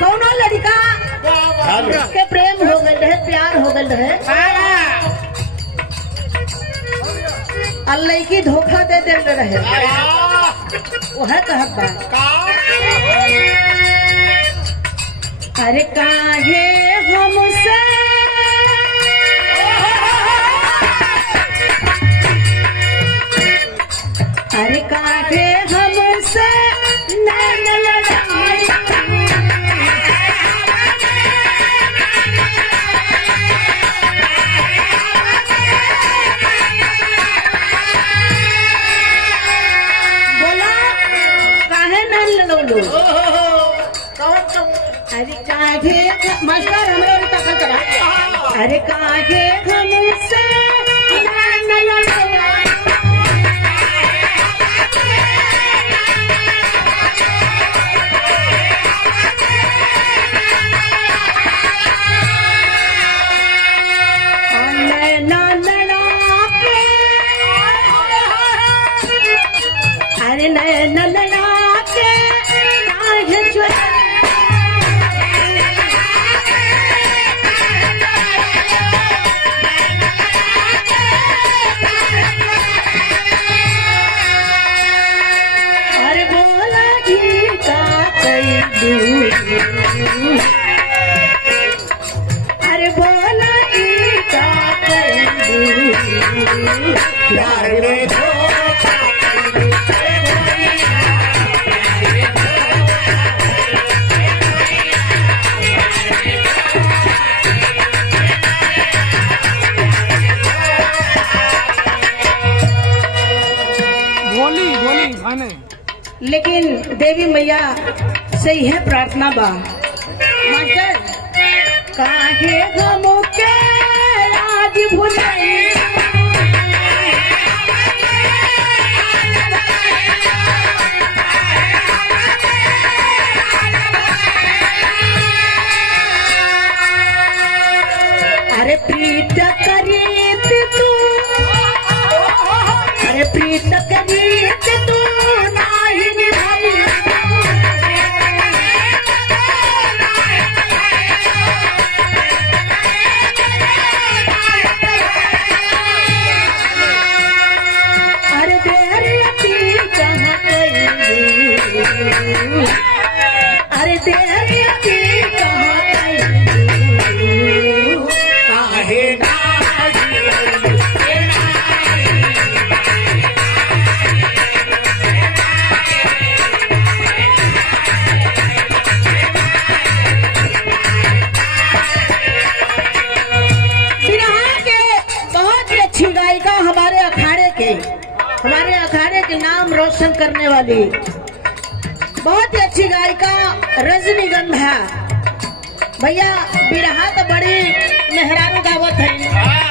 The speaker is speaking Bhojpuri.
कौनो लड़का के प्रेम हो गए रहे, प्यार हो गए रहे, और लड़की धोखा दे दे रहे, वह कहत बा अरे काहे हमसे अरे काहे हमसे नैन लड़ाई बोला काहे नैन लड़ोलो अरे काहे मास्टर हमरा तक करा अरे काहे हमसे नैन लड़ोलो अरे नैन लड़ा के काहे चुरा अरे बोला गीता कई अरे बोला गीता कई लेकिन देवी मैया से यह प्रार्थना बा मास्टर काहे गमो के याद भुलाई अरे प्रीत करीत तू अरे प्रीत करीत तू अरे तेरी अभी कहाँ काहे बहुत ही अच्छी गायिका हमारे अखाड़े के नाम रोशन करने वाली बहुत ही अच्छी गायिका रजनीगंधा भैया बिरहा तो बड़ी मेहरारू गावत है।